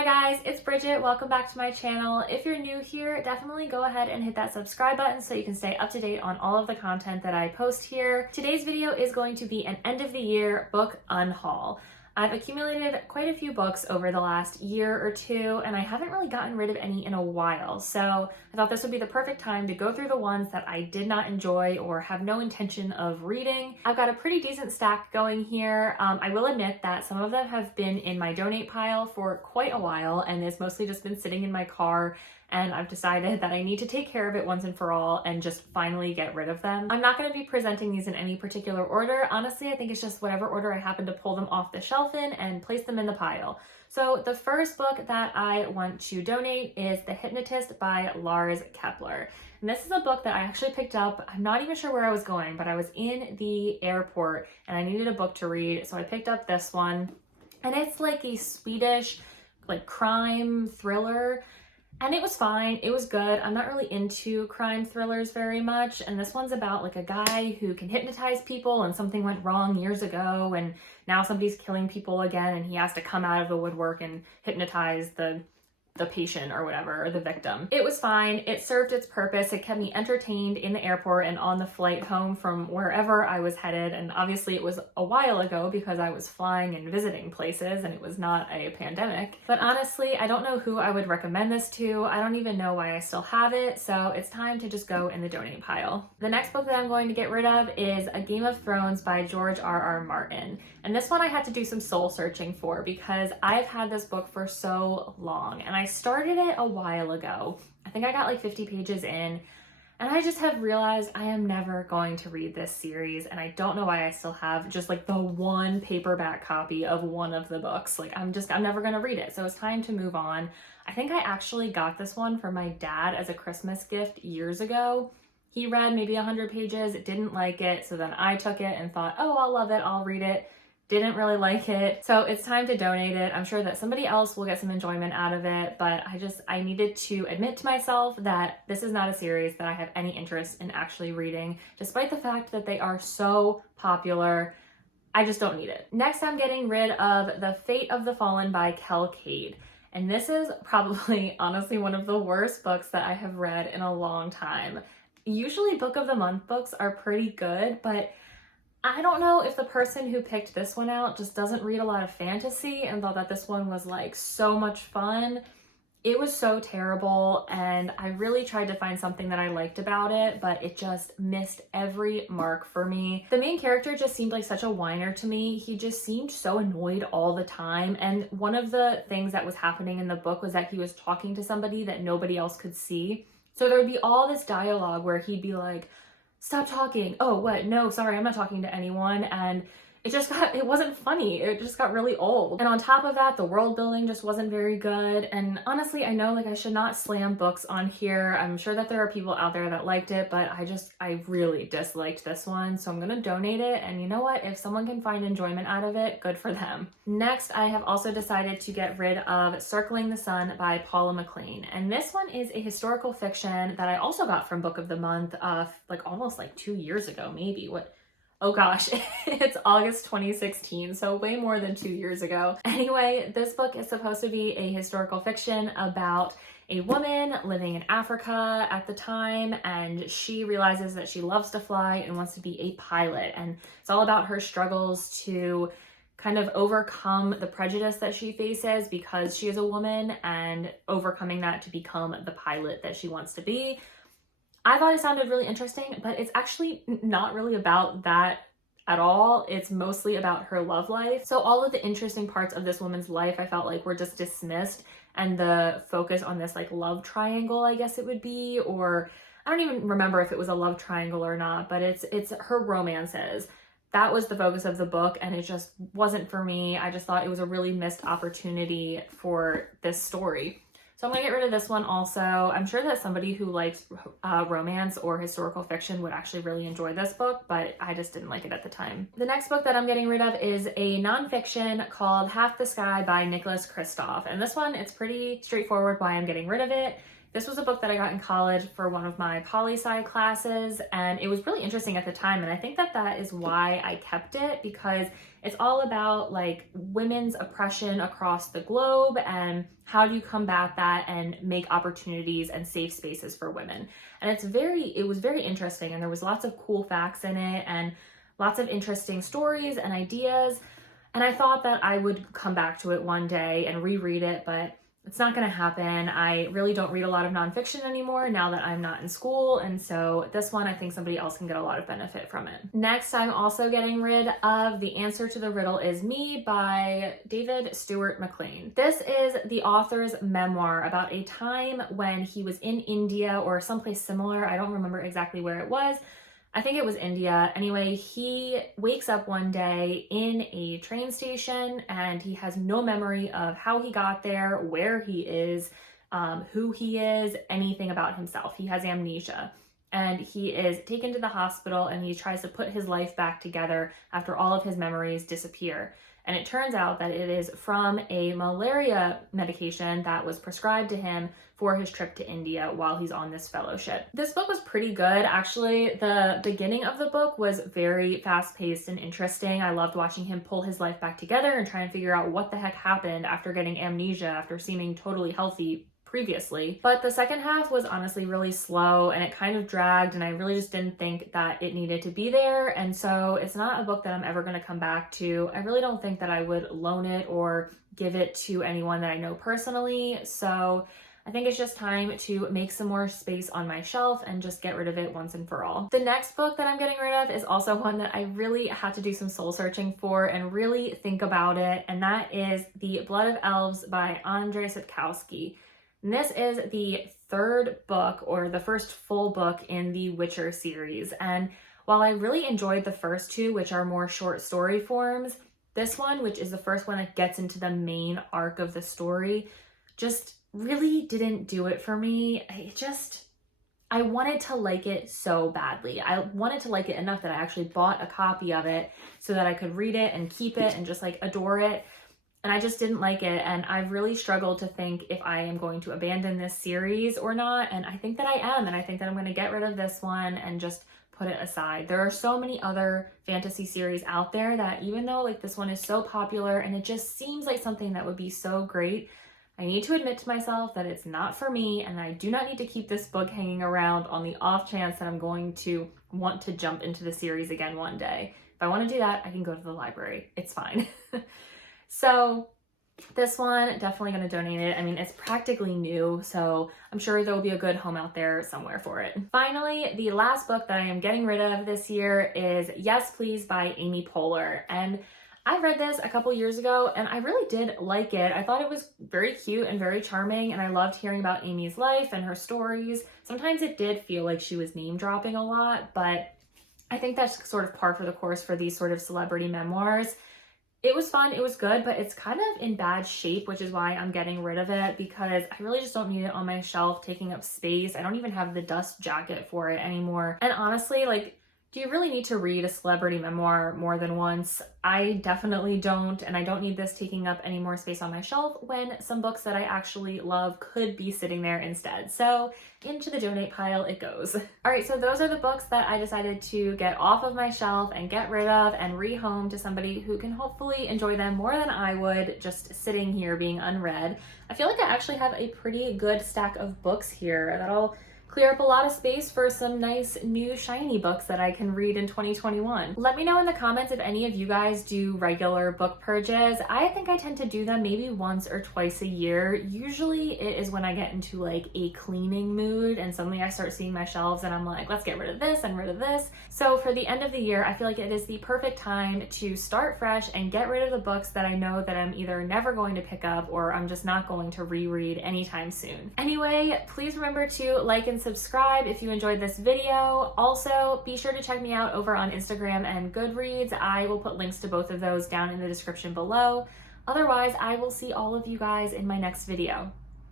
Hi guys, it's Bridget. Welcome back to my channel. If you're new here, definitely go ahead and hit that subscribe button so you can stay up to date on all of the content that I post here. Today's video is going to be an end of the year book unhaul. I've accumulated quite a few books over the last year or two, and I haven't really gotten rid of any in a while. So I thought this would be the perfect time to go through the ones that I did not enjoy or have no intention of reading. I've got a pretty decent stack going here. I will admit that some of them have been in my donate pile for quite a while, and it's mostly just been sitting in my car, and I've decided that I need to take care of it once and for all and just finally get rid of them. I'm not going to be presenting these in any particular order. Honestly, I think it's just whatever order I happen to pull them off the shelf in and place them in the pile. So the first book that I want to donate is The Hypnotist by Lars Kepler. And this is a book that I actually picked up. I'm not even sure where I was going, but I was in the airport and I needed a book to read. So I picked up this one, and it's like a Swedish crime thriller. And it was fine, it was good. I'm not really into crime thrillers very much, and this one's about a guy who can hypnotize people, and something went wrong years ago, and now somebody's killing people again, and he has to come out of the woodwork and hypnotize the patient or whatever, or the victim. It was fine, it served its purpose, it kept me entertained in the airport and on the flight home from wherever I was headed, and obviously it was a while ago because I was flying and visiting places and it was not a pandemic. But honestly, I don't know who I would recommend this to. I don't even know why I still have it, so it's time to just go in the donate pile. The next book that I'm going to get rid of is A Game of Thrones by George R.R. Martin. And this one I had to do some soul searching for because I've had this book for so long, and I started it a while ago. I think I got 50 pages in, and I just have realized I am never going to read this series, and I don't know why I still have just the one paperback copy of one of the books. I'm never gonna read it, so it's time to move on. I think I actually got this one for my dad as a Christmas gift years ago. He read maybe 100 pages, didn't like it, so then I took it and thought, oh, I'll love it, I'll read it. Didn't really like it, so it's time to donate it. I'm sure that somebody else will get some enjoyment out of it, but I needed to admit to myself that this is not a series that I have any interest in actually reading, despite the fact that they are so popular. I just don't need it. Next, I'm getting rid of The Fate of the Fallen by Kade. And this is probably, honestly, one of the worst books that I have read in a long time. Usually Book of the Month books are pretty good, but I don't know if the person who picked this one out just doesn't read a lot of fantasy and thought that this one was so much fun. It was so terrible, and I really tried to find something that I liked about it, but it just missed every mark for me. The main character just seemed like such a whiner to me. He just seemed so annoyed all the time, and one of the things that was happening in the book was that he was talking to somebody that nobody else could see. So there would be all this dialogue where he'd be like, stop talking. Oh, what? No, sorry, I'm not talking to anyone. And it wasn't funny. It just got really old. And on top of that, the world building just wasn't very good. And honestly, I know I should not slam books on here. I'm sure that there are people out there that liked it, but I really disliked this one. So I'm gonna donate it. And you know what? If someone can find enjoyment out of it, good for them. Next, I have also decided to get rid of Circling the Sun by Paula MacLean. And this one is a historical fiction that I also got from Book of the Month, almost 2 years ago, maybe. Oh gosh, it's August 2016, so way more than 2 years ago. Anyway, this book is supposed to be a historical fiction about a woman living in Africa at the time, and she realizes that she loves to fly and wants to be a pilot. And it's all about her struggles to kind of overcome the prejudice that she faces because she is a woman, and overcoming that to become the pilot that she wants to be. I thought it sounded really interesting, but it's actually not really about that at all. It's mostly about her love life. So all of the interesting parts of this woman's life I felt were just dismissed, and the focus on this love triangle, I guess it would be, or I don't even remember if it was a love triangle or not, but it's her romances. That was the focus of the book, and it just wasn't for me. I just thought it was a really missed opportunity for this story. So I'm gonna get rid of this one also. I'm sure that somebody who likes romance or historical fiction would actually really enjoy this book, but I just didn't like it at the time. The next book that I'm getting rid of is a nonfiction called Half the Sky by Kristoff. And this one, it's pretty straightforward why I'm getting rid of it. This was a book that I got in college for one of my poli-sci classes, and it was really interesting at the time, and I think that that is why I kept it, because it's all about like women's oppression across the globe and how do you combat that and make opportunities and safe spaces for women. And it was very interesting, and there was lots of cool facts in it and lots of interesting stories and ideas. And I thought that I would come back to it one day and reread it, but it's not going to happen. I really don't read a lot of nonfiction anymore now that I'm not in school, and so this one, I think somebody else can get a lot of benefit from it. Next, I'm also getting rid of The Answer to the Riddle Is Me by David Stuart McLain. This is the author's memoir about a time when he was in India or someplace similar. I don't remember exactly where it was. I think it was India. Anyway, he wakes up one day in a train station and he has no memory of how he got there, where he is, who he is, anything about himself. He has amnesia. And he is taken to the hospital and he tries to put his life back together after all of his memories disappear. And it turns out that it is from a malaria medication that was prescribed to him for his trip to India while he's on this fellowship. This book was pretty good. Actually, the beginning of the book was very fast-paced and interesting. I loved watching him pull his life back together and try and figure out what the heck happened after getting amnesia, after seeming totally healthy previously. But the second half was honestly really slow and it kind of dragged, and I really just didn't think that it needed to be there. And so it's not a book that I'm ever going to come back to. I really don't think that I would loan it or give it to anyone that I know personally. So I think it's just time to make some more space on my shelf and just get rid of it once and for all. The next book that I'm getting rid of is also one that I really had to do some soul searching for and really think about it, and that is The Blood of Elves by Andrzej Sapkowski. And this is the third book, or the first full book in the Witcher series. And while I really enjoyed the first two, which are more short story forms, this one, which is the first one that gets into the main arc of the story, just really didn't do it for me. I wanted to like it so badly. I wanted to like it enough that I actually bought a copy of it so that I could read it and keep it and just like adore it. And I just didn't like it, and I've really struggled to think if I am going to abandon this series or not, and I think that I am, and I think that I'm going to get rid of this one and just put it aside. There are so many other fantasy series out there that even though like this one is so popular and it just seems like something that would be so great, I need to admit to myself that it's not for me, and I do not need to keep this book hanging around on the off chance that I'm going to want to jump into the series again one day. If I want to do that, I can go to the library. It's fine. So this one, definitely going to donate it. I mean, it's practically new, so I'm sure there will be a good home out there somewhere for it. Finally, the last book that I am getting rid of this year is Yes, Please by Amy Poehler. And I read this a couple years ago and I really did like it. I thought it was very cute and very charming, and I loved hearing about Amy's life and her stories. Sometimes it did feel like she was name dropping a lot, but I think that's sort of par for the course for these sort of celebrity memoirs. It was fun, it was good, but it's kind of in bad shape, which is why I'm getting rid of it, because I really just don't need it on my shelf taking up space. I don't even have the dust jacket for it anymore. And honestly, like, do you really need to read a celebrity memoir more than once? I definitely don't, and I don't need this taking up any more space on my shelf when some books that I actually love could be sitting there instead. So into the donate pile it goes. All right, so those are the books that I decided to get off of my shelf and get rid of and rehome to somebody who can hopefully enjoy them more than I would just sitting here being unread. I feel like I actually have a pretty good stack of books here that'll clear up a lot of space for some nice new shiny books that I can read in 2021. Let me know in the comments if any of you guys do regular book purges. I think I tend to do them maybe once or twice a year. Usually it is when I get into like a cleaning mood and suddenly I start seeing my shelves and I'm like, let's get rid of this and rid of this. So for the end of the year, I feel like it is the perfect time to start fresh and get rid of the books that I know that I'm either never going to pick up or I'm just not going to reread anytime soon. Anyway, please remember to like and subscribe if you enjoyed this video. Also, be sure to check me out over on Instagram and Goodreads. I will put links to both of those down in the description below. Otherwise, I will see all of you guys in my next video.